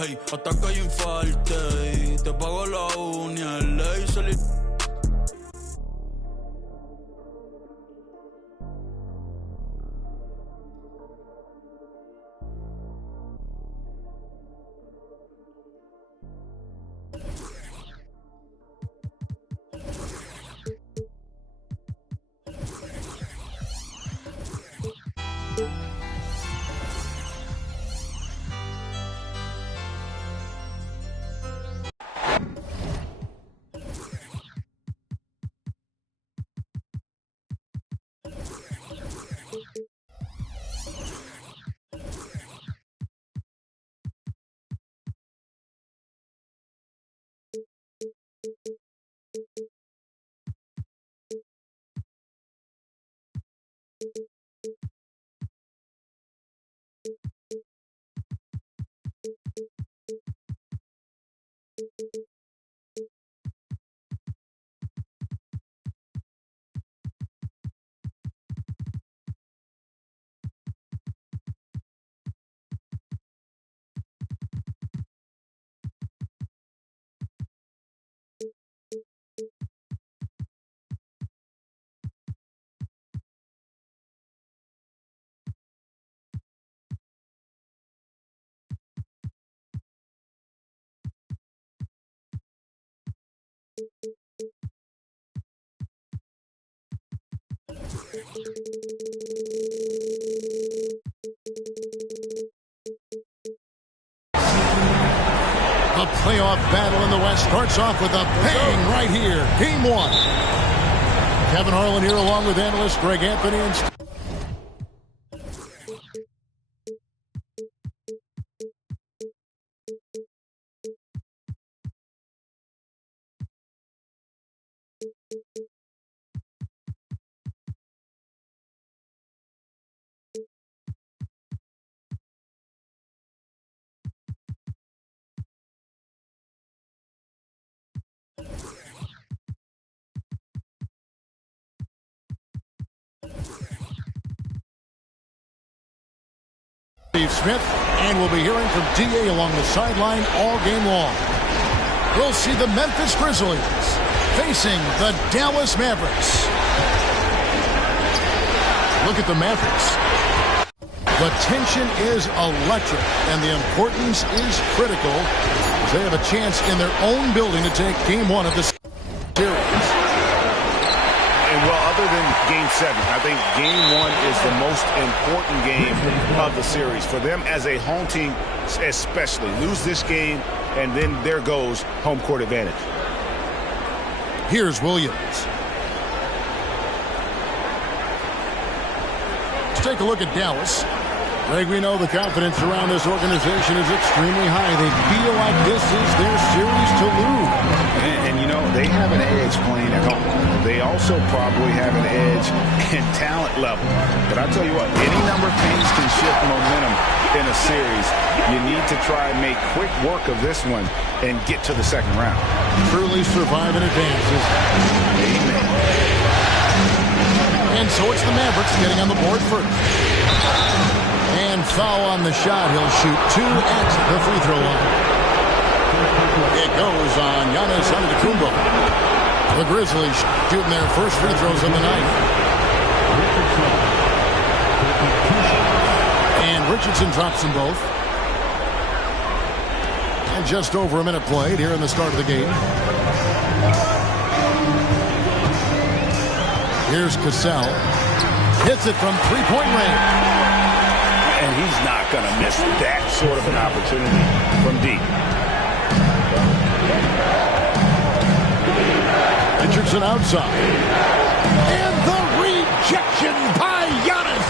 Hey, hasta que yo infarte y te pago la uña, el laser. The playoff battle in the West starts off with a bang right here. Game one. Kevin Harlan here along with analyst Greg Anthony and Steve Smith, and we'll be hearing from D.A. along the sideline all game long. We'll see the Memphis Grizzlies facing the Dallas Mavericks. Look at the Mavericks. The tension is electric, and the importance is critical as they have a chance in their own building to take game one of this series. And well, other than Game 7, I think Game 1 is the most important game of the series. For them as a home team, especially, lose this game, and then there goes home court advantage. Here's Williams. Let's take a look at Dallas. Greg, we know the confidence around this organization is extremely high. They feel like this is their series to lose. And you know, they have an edge playing at home. They also probably have an edge in talent level. But I tell you what, any number of things can shift momentum in a series. You need to try and make quick work of this one and get to the second round. Truly survive and advances. Amen. And so it's the Mavericks getting on the board first. And foul on the shot. He'll shoot two at the free throw line. It goes on Giannis Antetokounmpo. The Grizzlies shooting their first free throws of the night. And Richardson drops them both. And just over a minute played here in the start of the game. Here's Cassell. Hits it from three-point range. And he's not going to miss that sort of an opportunity from deep. Richardson outside. And the rejection by Giannis.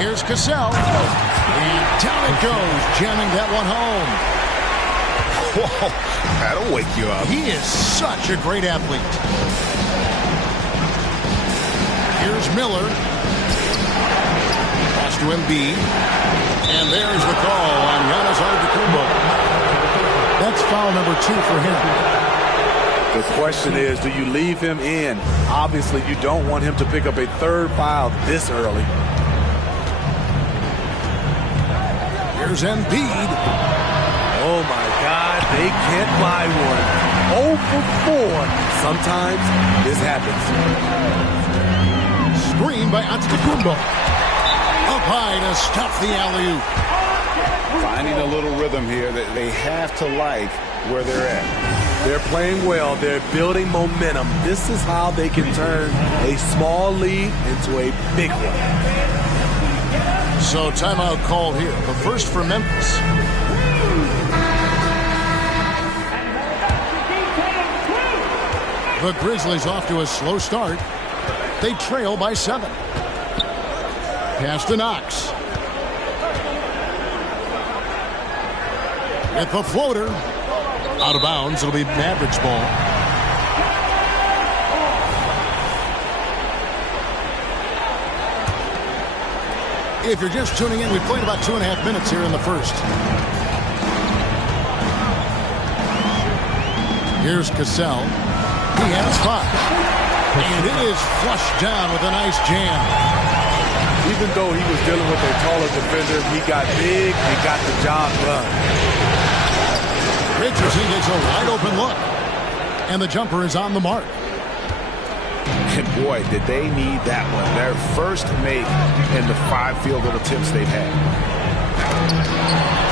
Here's Cassell. And down it goes, jamming that one home. Whoa, that'll wake you up. He is such a great athlete. Here's Miller. Pass to Embiid. And there's the call on Giannis Antetokounmpo. That's foul number 2 for him. The question is, do you leave him in? Obviously, you don't want him to pick up a third foul this early. Here's Embiid. Oh, my God, they can't buy one. 0 for 4. Sometimes this happens. Screen by Antetokounmpo. Up high to stop the alley-oop. Finding a little rhythm here that they have to like where they're at. They're playing well. They're building momentum. This is how they can turn a small lead into a big one. So timeout called here. The first for Memphis. The Grizzlies off to a slow start. They trail by 7. Pass to Knox. With the floater. Out of bounds. It'll be Mavericks ball. If you're just tuning in, we've played about 2.5 minutes here in the first. Here's Cassell. He has 5. And it is flushed down with a nice jam. Even though he was dealing with a taller defender, he got big and got the job done. Richardson gets a wide open look. And the jumper is on the mark. And boy, did they need that one. Their first make in the 5 field goal attempts they've had.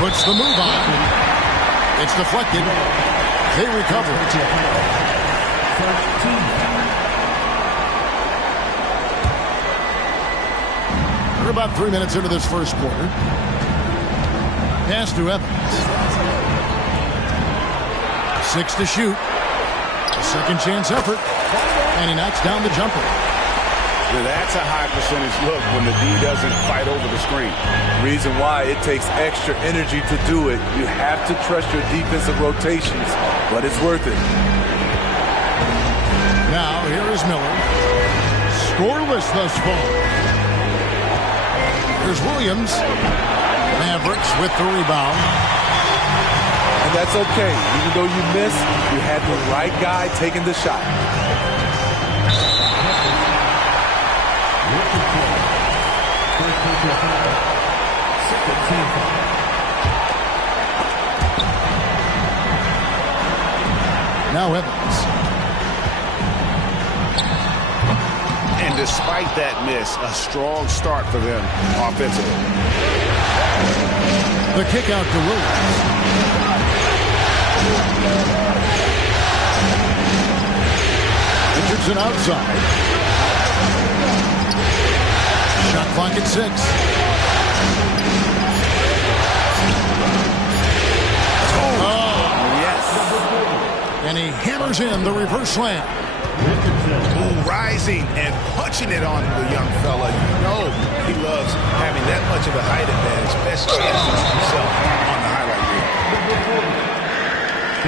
Puts the move on. It's deflected. They recover. We're about 3 minutes into this first quarter. Pass to Evans. 6 to shoot. A second chance effort. And he knocks down the jumper. That's a high percentage look when the D doesn't fight over the screen. Reason why it takes extra energy to do it. You have to trust your defensive rotations, but it's worth it. Now, here is Miller. Scoreless thus far. Here's Williams. Mavericks with the rebound. And that's okay. Even though you missed, you had the right guy taking the shot. Now Evans. And despite that miss, a strong start for them offensively. The kick out to Williams. Richardson outside. Shot clock at 6. And he hammers in the reverse slam. Ooh, rising and punching it on the young fella. You know he loves having that much of a height advantage. Best chance to himself on the highlight reel.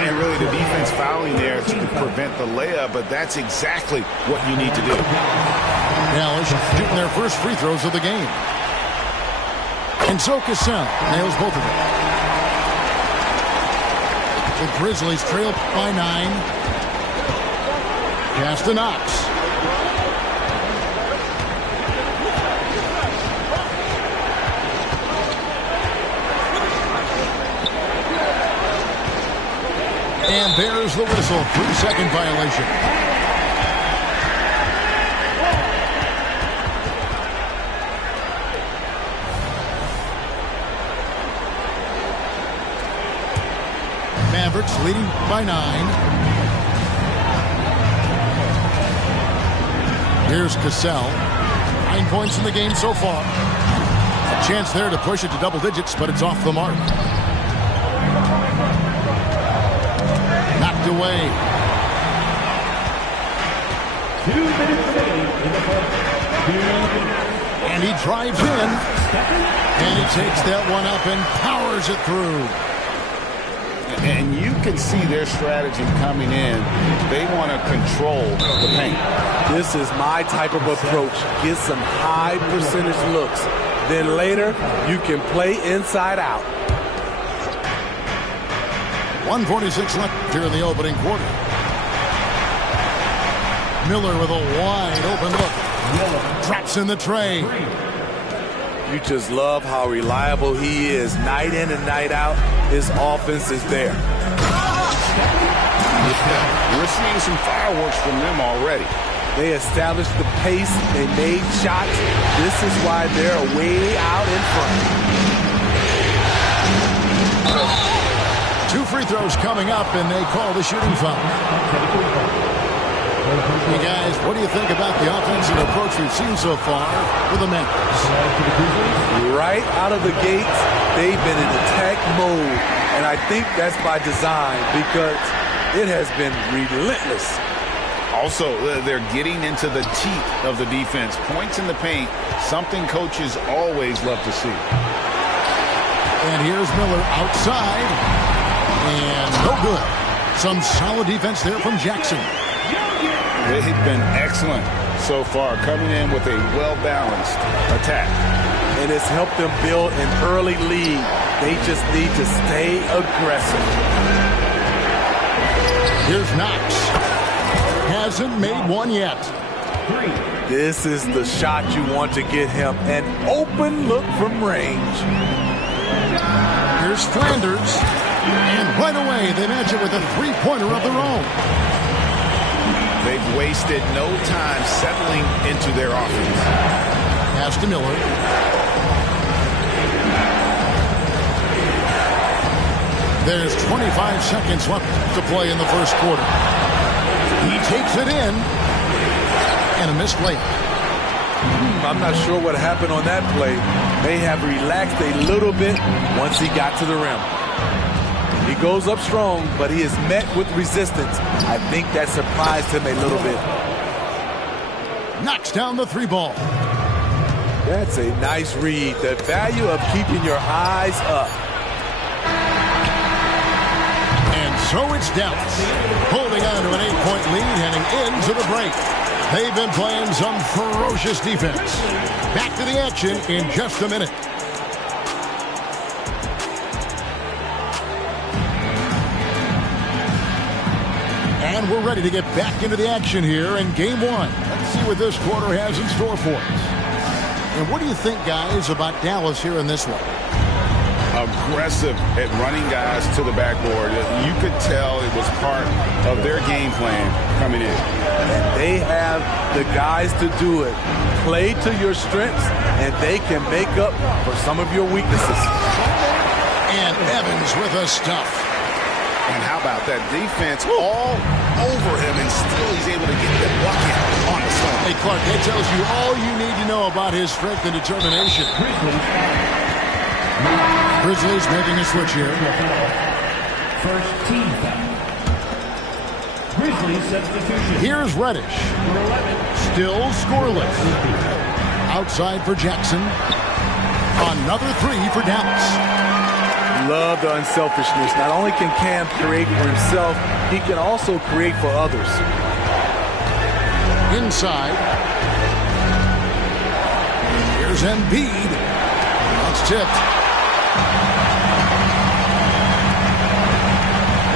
And really the defense fouling there to prevent the layup, but that's exactly what you need to do. Dallas shooting their first free throws of the game. And so Cassell nails both of them. The Grizzlies trail by 9. Pass to Knox. And there's the whistle. 3-second violation. Mavericks leading by 9. Here's Cassell. 9 points in the game so far. A chance there to push it to double digits, but it's off the mark. Knocked away. 2 minutes in the fourth. And he drives in. And he takes that one up and powers it through. And you can see their strategy coming in. They want to control the paint. This is my type of approach. Get some high percentage looks. Then later, you can play inside out. 1:46 left here in the opening quarter. Miller with a wide open look. Drops in the tray. You just love how reliable he is. Night in and night out, his offense is there. We're seeing some fireworks from them already. They established the pace. They made shots. This is why they're way out in front. 2 free throws coming up, and they call the shooting foul. Hey, guys, what do you think about the offensive approach we've seen so far for the Mavericks? Right out of the gates, they've been in attack mode, and I think that's by design because it has been relentless. Also, they're getting into the teeth of the defense. Points in the paint, something coaches always love to see. And here's Miller outside, and no good. Some solid defense there from Jackson. They've been excellent so far, coming in with a well-balanced attack. And it's helped them build an early lead. They just need to stay aggressive. Here's Knox. Hasn't made one yet. This is the shot you want to get him. An open look from range. Here's Flanders. And right away, they match it with a three-pointer of their own. They've wasted no time settling into their offense. Pass to Miller. There's 25 seconds left to play in the first quarter. He takes it in. And a missed layup. I'm not sure what happened on that play. May have relaxed a little bit once he got to the rim. He goes up strong, but he is met with resistance. I think that surprised him a little bit. Knocks down the 3-ball. That's a nice read. The value of keeping your eyes up. And so it's Dallas, holding on to an 8-point lead heading into the break. They've been playing some ferocious defense. Back to the action in just a minute. And we're ready to get back into the action here in Game 1. Let's see what this quarter has in store for us. And what do you think, guys, about Dallas here in this one? Aggressive at running guys to the backboard. You could tell it was part of their game plan coming in. They have the guys to do it. Play to your strengths, and they can make up for some of your weaknesses. And Evans with a stuff. And how about that defense all over him, and still he's able to get the bucket on the slam. Hey, Clark, that tells you all you need to know about his strength and determination. Grizzlies making a switch here. First team foul. Grizzlies substitution. Here's Reddish. Still scoreless. Outside for Jackson. Another 3 for Dallas. Love the unselfishness. Not only can Cam create for himself, he can also create for others. Inside. Here's Embiid. That's tipped.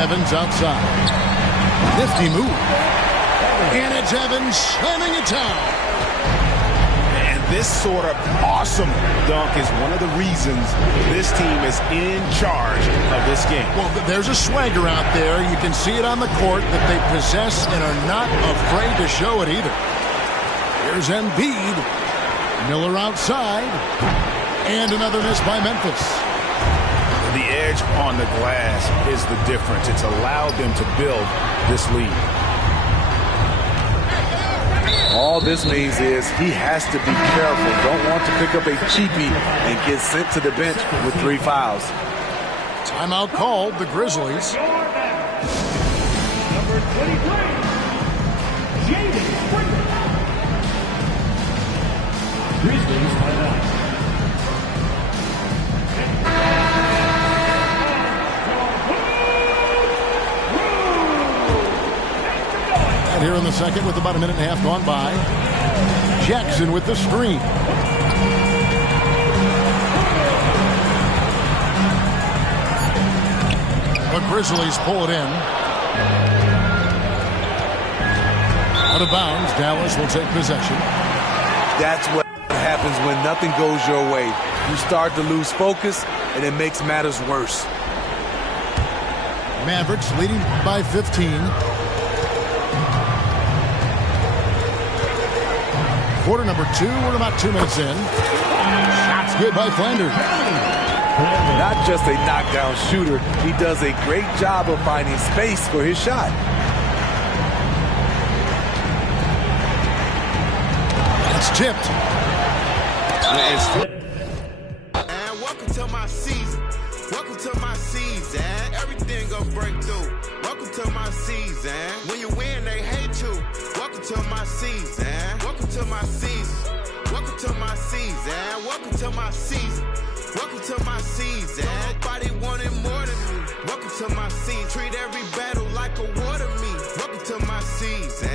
Evans outside. Nifty move. And it's Evans slamming it down. This sort of awesome dunk is one of the reasons this team is in charge of this game. Well, there's a swagger out there. You can see it on the court that they possess and are not afraid to show it either. Here's Embiid. Miller outside. And another miss by Memphis. The edge on the glass is the difference. It's allowed them to build this lead. All this means is he has to be careful. Don't want to pick up a cheapie and get sent to the bench with 3 fouls. Timeout called, the Grizzlies. Number 23, Jaden Springer. Grizzlies timeout. Here in the second with about a minute and a half gone by. Jackson with the screen. The Grizzlies pull it in. Out of bounds, Dallas will take possession. That's what happens when nothing goes your way. You start to lose focus, and it makes matters worse. Mavericks leading by 15. Quarter number 2. We're about 2 minutes in. Shots good by Flanders. Not just a knockdown shooter, he does a great job of finding space for his shot. It's tipped. And welcome to my season. Welcome to my season. Everything gonna break through. Welcome to my season. When you win, they hate you. Welcome to my season. Welcome to my season. Welcome to my season. Welcome to my season. Welcome to my season. Nobody wanted more than me. Welcome to my season. Treat every battle like a war to me. Welcome to my season.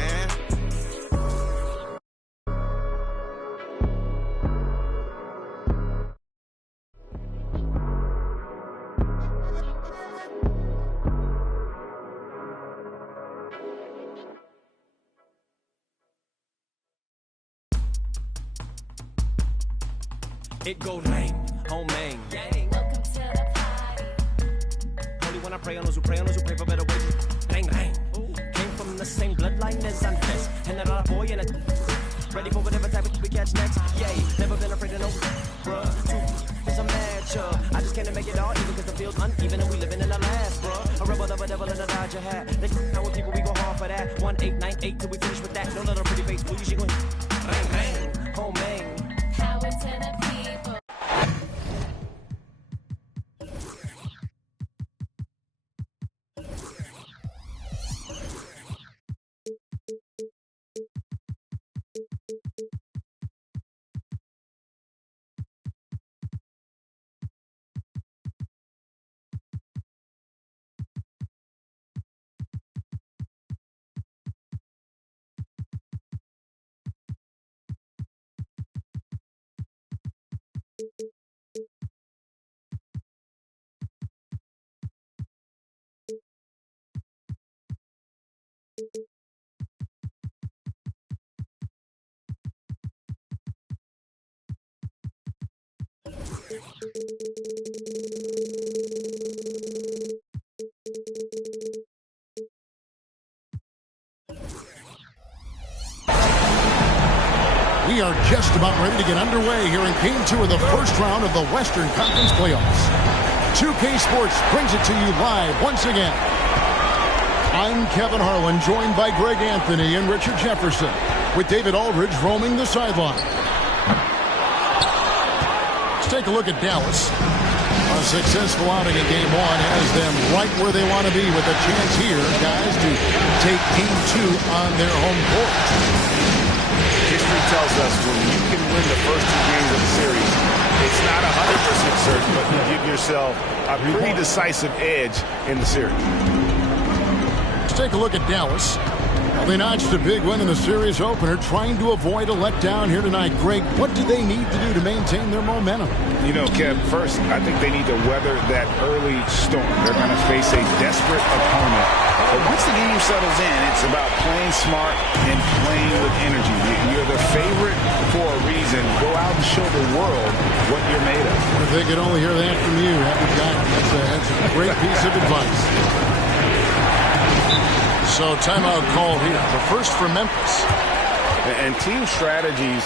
It go lame, home main. Welcome to the party. Only when I pray on those who pray for better wages. Bang, bang. Came from the same bloodline as Andres. And a lot of boy in it. Ready for whatever type of we catch next. Yay, never been afraid of no bruh. It's a matchup. I just can't make it all even because the field's uneven and we living in the last, bruh. A rebel of a devil in a Dodger hat. They know with people we go hard for that. 1-8-9-8 till we finish with that. No little pretty face, booty, she gon' bang, bang. Home main. Power to the people. We are just about ready to get underway here in Game 2 of the first round of the Western Conference Playoffs. 2K Sports brings it to you live once again. I'm Kevin Harlan, joined by Greg Anthony and Richard Jefferson, with David Aldridge roaming the sideline. Let's take a look at Dallas. A successful outing in Game 1 has them right where they want to be, with a chance here, guys, to take Game 2 on their home court. History tells us when you can win the first 2 games of the series, it's not 100% certain, but you give yourself a pretty decisive edge in the series. Let's take a look at Dallas. Well, they notched a big win in the series opener, trying to avoid a letdown here tonight. Greg, what do they need to do to maintain their momentum? You know, Kev, first, I think they need to weather that early storm. They're going to face a desperate opponent. But once the game settles in, it's about playing smart and playing with energy. You're the favorite for a reason. Go out and show the world what you're made of. If they could only hear that from you, that's a great piece of advice. So timeout called here. The first for Memphis. And team strategies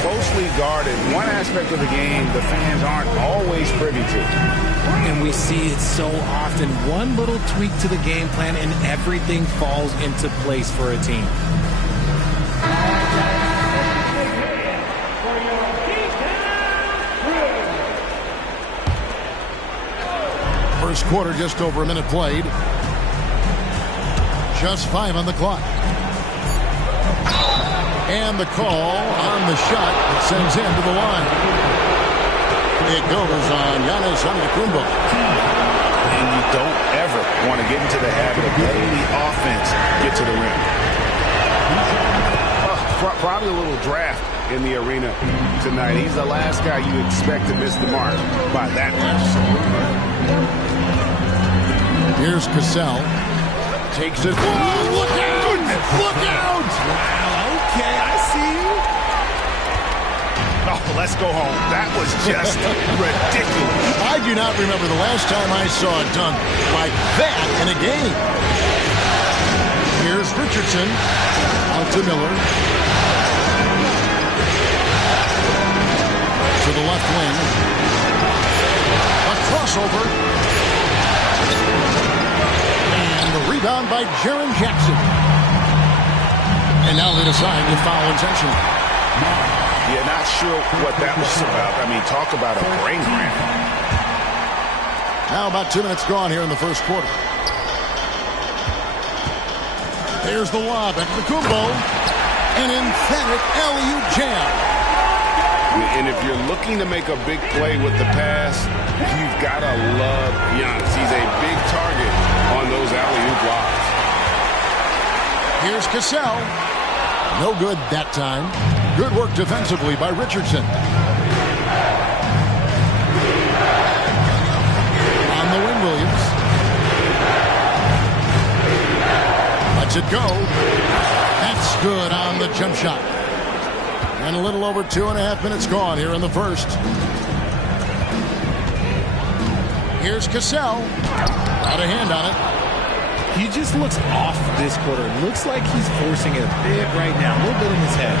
closely guarded. One aspect of the game the fans aren't always privy to. And we see it so often. One little tweak to the game plan and everything falls into place for a team. First quarter, just over a minute played. Just 5 on the clock. And the call on the shot that sends him to the line. It goes on Giannis Antetokounmpo. And you don't ever want to get into the habit of letting the offense get to the rim. Probably a little draft in the arena tonight. He's the last guy you expect to miss the mark by that much. Here's Cassell. Takes it. Whoa, look out! Look out! Wow, okay, I see you. Oh, let's go home. That was just ridiculous. I do not remember the last time I saw a dunk like that in a game. Here's Richardson. Out to Miller. To the left wing. A crossover. And the rebound by Jaren Jackson. And now they decide to foul intentionally. Yeah, not sure what that was about. I mean, talk about a brain cramp. Now about 2 minutes gone here in the first quarter. There's the lob at Kumbo. An emphatic alley-oop jam. And if you're looking to make a big play with the pass, you've got to love Giannis. He's a big target on those alley-oop lobs. Here's Cassell. No good that time. Good work defensively by Richardson. On the wing, Williams. Lets it go. That's good on the jump shot. And a little over 2.5 minutes gone here in the first. Here's Cassell. Got a hand on it. He just looks off this quarter. Looks like he's forcing it a bit right now. A little bit in his head.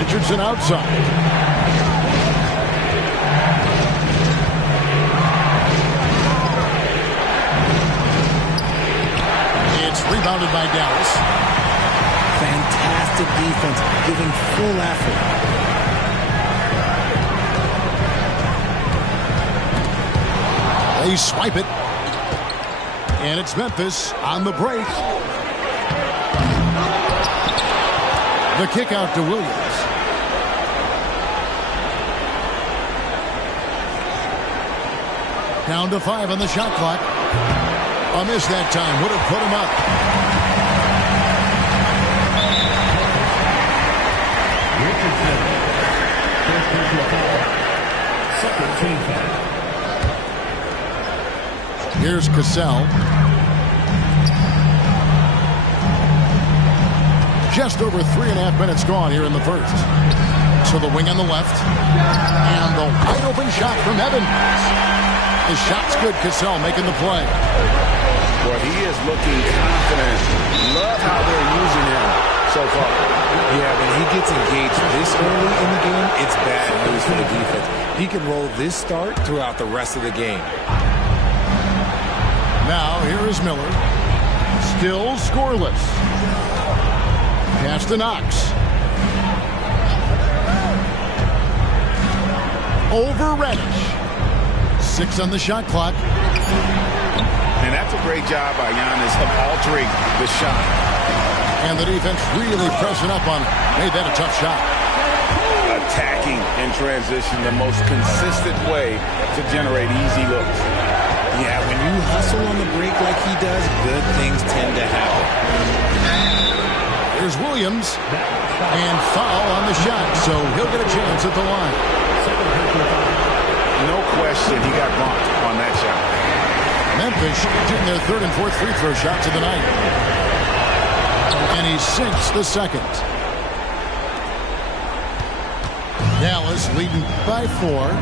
Richardson outside. It's rebounded by Dallas. Fantastic defense, giving full effort. They swipe it. And it's Memphis on the break. The kick out to Williams. Down to 5 on the shot clock. A miss that time would have put him up. Second team foul. Here's Cassell. Just over 3.5 minutes gone here in the first. To the wing on the left. And the wide open shot from Evans. The shot's good. Cassell making the play. Boy, he is looking confident. Love how they're using him so far. Yeah, when he gets engaged this early in the game, it's bad news for the defense. He can roll this start throughout the rest of the game. Now, here is Miller. Still scoreless. Pass to Knox. Over Reddish. 6 on the shot clock. And that's a great job by Giannis of altering the shot. And the defense really pressing up on him. Made that a tough shot. Attacking in transition, the most consistent way to generate easy looks. Yeah, when you hustle on the break like he does, good things tend to happen. Here's Williams. And foul on the shot, so he'll get a chance at the line. No question he got bumped on that shot. Memphis shooting their 3rd and 4th free throw shots of the night. And he sinks the second. Dallas leading by 4.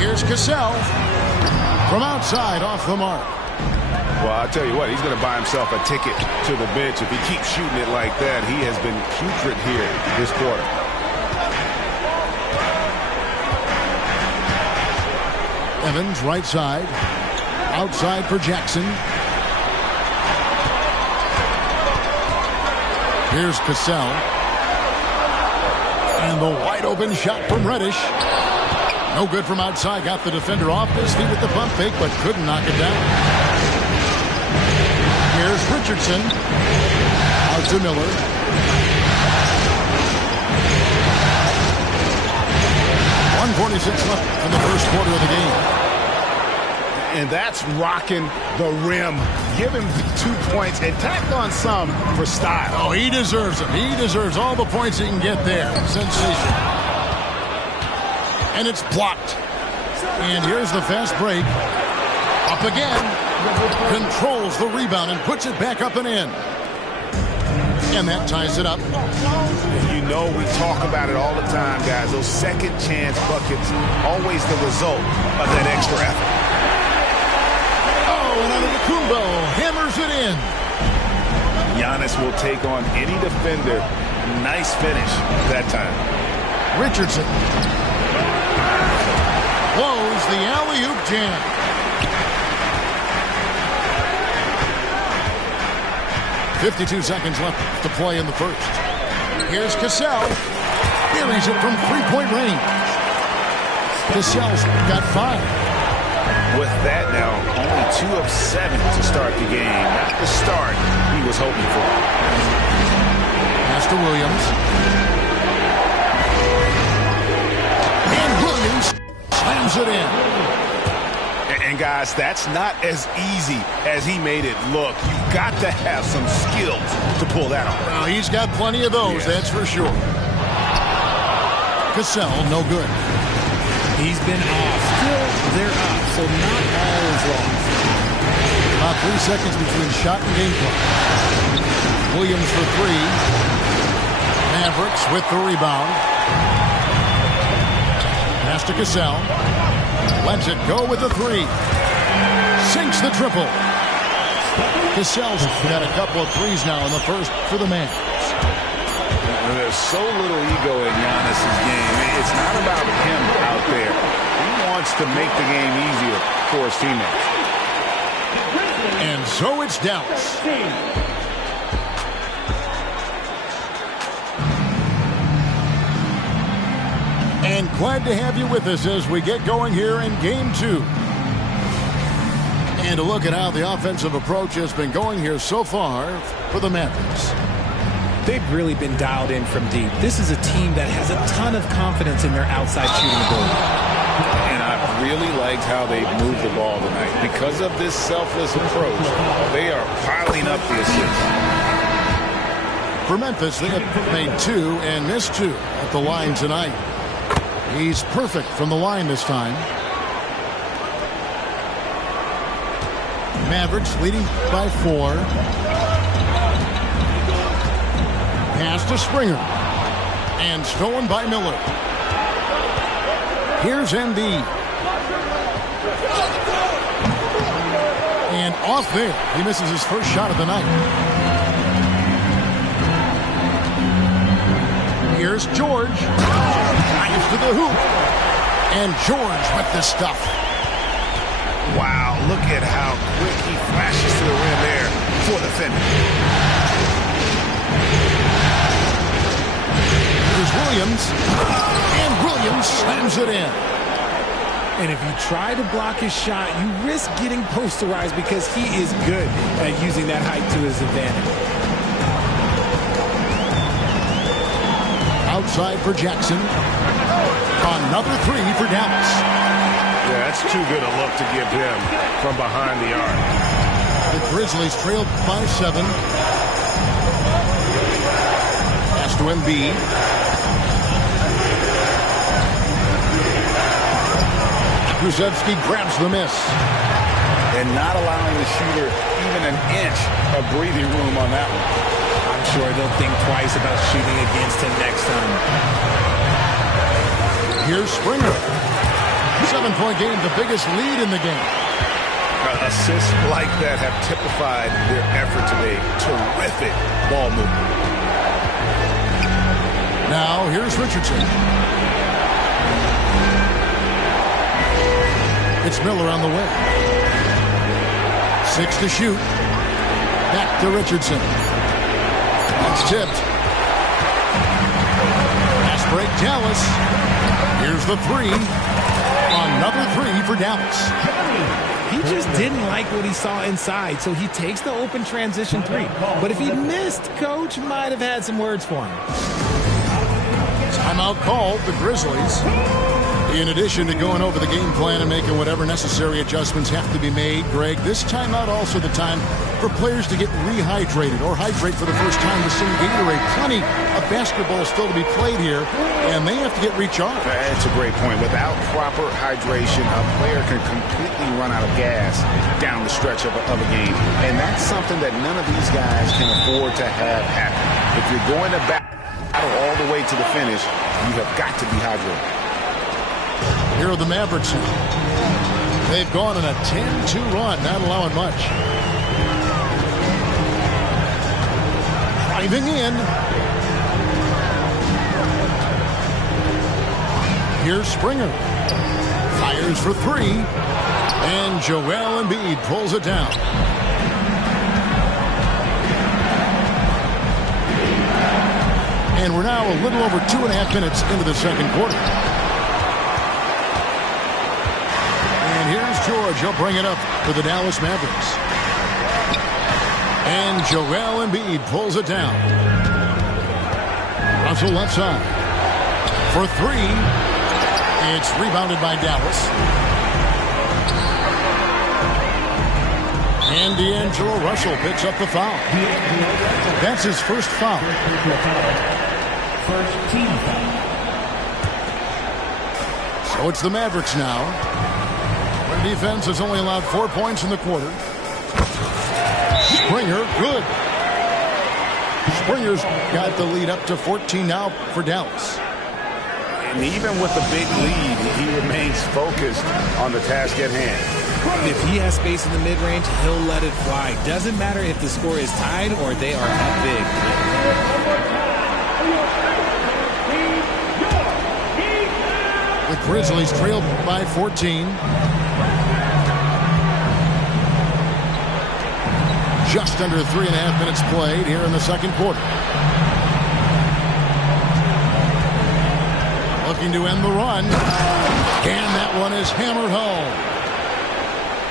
Here's Cassell. From outside, off the mark. Well, I'll tell you what, he's going to buy himself a ticket to the bench. If he keeps shooting it like that, he has been putrid here this quarter. Evans, right side. Outside for Jackson. Here's Cassell. And the wide open shot from Reddish. No good from outside. Got the defender off his feet with the pump fake, but couldn't knock it down. Here's Richardson. Out to Miller. .146 left in the first quarter of the game. And that's rocking the rim. Give him 2 points and tacked on some for style. Oh, he deserves them. He deserves all the points he can get there. Sensation. And it's blocked. And here's the fast break. Up again. Controls the rebound and puts it back up and in. And that ties it up. You know we talk about it all the time, guys. Those second chance buckets, always the result of that extra effort. Oh, and Antetokounmpo hammers it in. Giannis will take on any defender. Nice finish that time. Richardson blows the alley-oop jam. .52 seconds left to play in the first. Here's Cassell. Buries it from three-point range. Cassell's got 5. With that now, only 2 of 7 to start the game. Not the start he was hoping for. Pass to Williams. And Williams slams it in. And guys, that's not as easy as he made it look. You've got to have some skills to pull that off. Well, he's got plenty of those, that's for sure. Cassell, no good. He's been off. Still, they're up, so not all is lost. About 3 seconds between shot and game clock. Williams for 3. Mavericks with the rebound. Pass to Cassell. Lets it go with the 3. Sinks the triple. Cassell's got a couple of threes now in the first for the Mavs. There's so little ego in Giannis' game. It's not about him out there. He wants to make the game easier for his teammates. And so it's Dallas. And glad to have you with us as we get going here in Game 2. And a look at how the offensive approach has been going here so far for the Mavericks. They've really been dialed in from deep. This is a team that has a ton of confidence in their outside shooting ability. And I've really liked how they've moved the ball tonight. Because of this selfless approach, they are piling up the assists. For Memphis, they have made 2 and missed 2 at the line tonight. He's perfect from the line this time. Mavericks leading by 4. Pass to Springer. And stolen by Miller. Here's Embiid. And off there. He misses his first shot of the night. Here's George. Drives to the hoop. And George with the stuff. Wow, look at how quick he flashes to the rim there for the finish. Here's Williams. And Williams slams it in. And if you try to block his shot, you risk getting posterized because he is good at using that height to his advantage. Outside for Jackson. Another 3 for Dallas. Yeah, that's too good a look to give him from behind the arc. The Grizzlies trailed by 7. Pass to Embiid. Krzyzewski grabs the miss. And not allowing the shooter even an inch of breathing room on that one. I'm sure they'll think twice about shooting against him next time. Here's Springer. 7-point game, the biggest lead in the game. Assists like that have typified their effort today. Terrific ball movement. Now, here's Richardson. It's Miller on the way. 6 to shoot. Back to Richardson. It's tipped. Pass break, Dallas. Here's the 3. Another 3 for Dallas. He just didn't like what he saw inside, so he takes the open transition 3. But if he missed, Coach might have had some words for him. Timeout called, the Grizzlies. In addition to going over the game plan and making whatever necessary adjustments have to be made, Greg, this timeout also the time for players to get rehydrated or hydrate for the first time with some Gatorade. Plenty of basketball still to be played here, and they have to get recharged. That's a great point. Without proper hydration, a player can completely run out of gas down the stretch of a game. And that's something that none of these guys can afford to have happen. If you're going to battle all the way to the finish, you have got to be hydrated. Here are the Mavericks now. They've gone on a 10-2 run, not allowing much. Driving in. Here's Springer. Fires for three. And Joel Embiid pulls it down. And we're now a little over 2.5 minutes into the second quarter. Here's George. He'll bring it up for the Dallas Mavericks. And Joel Embiid pulls it down. Russell left side. For three. It's rebounded by Dallas. And D'Angelo Russell picks up the foul. That's his first foul. First team foul. So it's the Mavericks now. Their defense has only allowed 4 points in the quarter. Springer, good. Springer's got the lead up to 14 now for Dallas. And even with the big lead, he remains focused on the task at hand. If he has space in the mid-range, he'll let it fly. Doesn't matter if the score is tied or they are up big. The Grizzlies trailed by 14. Just under 3.5 minutes played here in the second quarter. Looking to end the run. And that one is hammered home.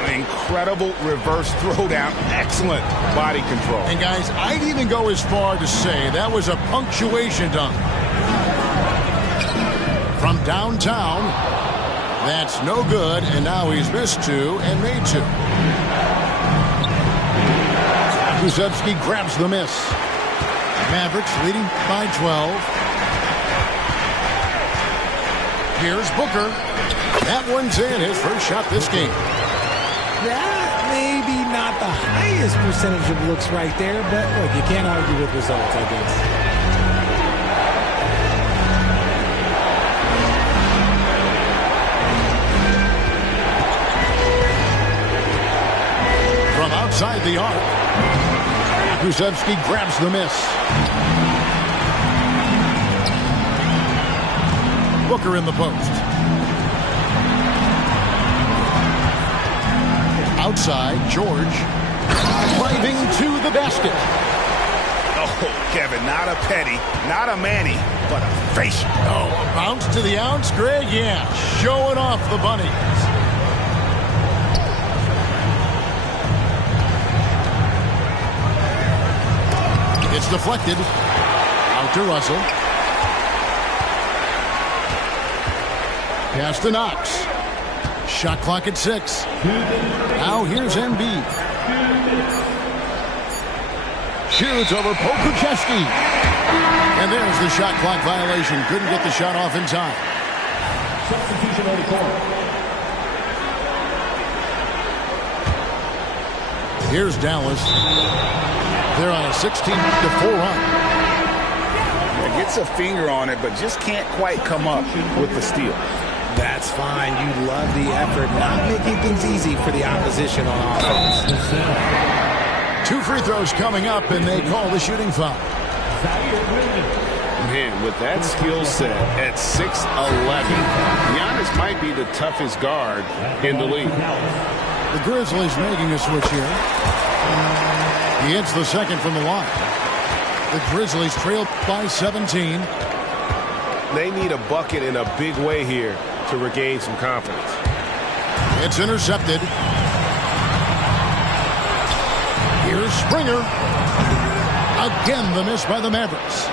An incredible reverse throwdown. Excellent body control. And guys, I'd even go as far to say that was a punctuation dunk. From downtown, that's no good, and now he's missed two and made two. Kuszewski grabs the miss. Mavericks leading by 12. Here's Booker. That one's in, his first shot this game. That maybe not the highest percentage of looks right there, but look, you can't argue with results, I guess. From outside the arc, Kuszewski grabs the miss. Booker in the post. Outside, George driving to the basket. Oh, Kevin, not a Petty, not a Manny, but a facial. Oh, a bounce to the ounce, Greg? Yeah, showing off the bunnies. It's deflected. Out to Russell. Pass to Knox. Shot clock at 6. Now here's Embiid. Shoots over Pokusevski. And there's the shot clock violation. Couldn't get the shot off in time. Substitution on the court. Here's Dallas. They're on a 16-4 run. Gets a finger on it, but just can't quite come up with the steal. That's fine. You love the effort, not making things easy for the opposition on offense. 2 free throws coming up, and they call the shooting foul. Man, with that skill set at 6'11", Giannis might be the toughest guard in the league. The Grizzlies making a switch here. He hits the second from the line. The Grizzlies trail by 17. They need a bucket in a big way here to regain some confidence. It's intercepted. Here's Springer. Again, the miss by the Mavericks.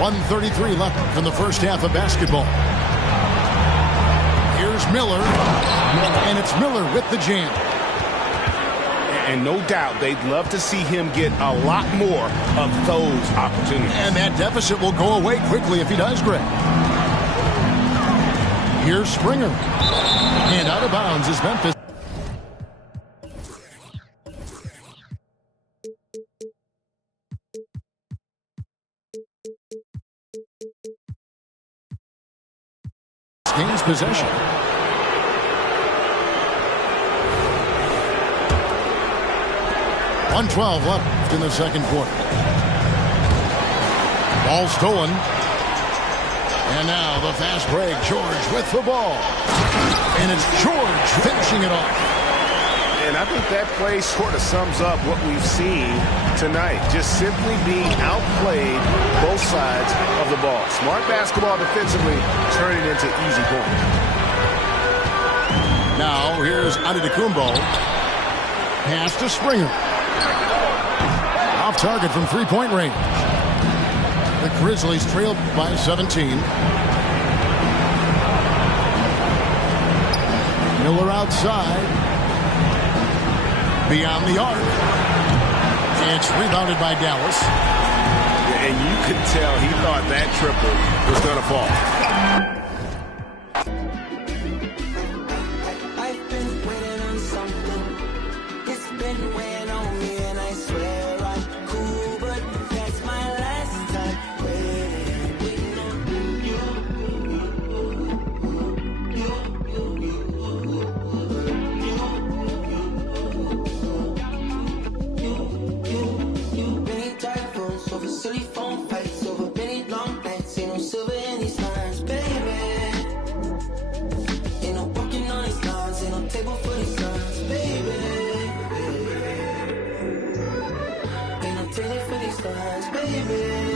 1:33 left from the first half of basketball. Here's Miller. And it's Miller with the jam. And no doubt they'd love to see him get a lot more of those opportunities. And that deficit will go away quickly if he does, Greg. Here's Springer. And out of bounds is Memphis. Gains possession. .112 left in the second quarter. Ball stolen. And now the fast break. George with the ball. And it's George finishing it off. And I think that play sort of sums up what we've seen tonight. Just simply being outplayed both sides of the ball. Smart basketball defensively, turning into easy points. Now here's Antetokounmpo. Pass to Springer. Off target from three-point range. The Grizzlies trail by 17. Miller outside. Beyond the arc. It's rebounded by Dallas. And you could tell he thought that triple was going to fall. I've been waiting on something. It's been weighing on me, and I swear I'm cool, but that's my last time waiting on you. Many dark rooms over silly phone fights, over many long nights. Ain't no silver in these lines, baby. Ain't no walking on these lines, ain't no table for these lines, baby. Ain't no table for these lines, baby.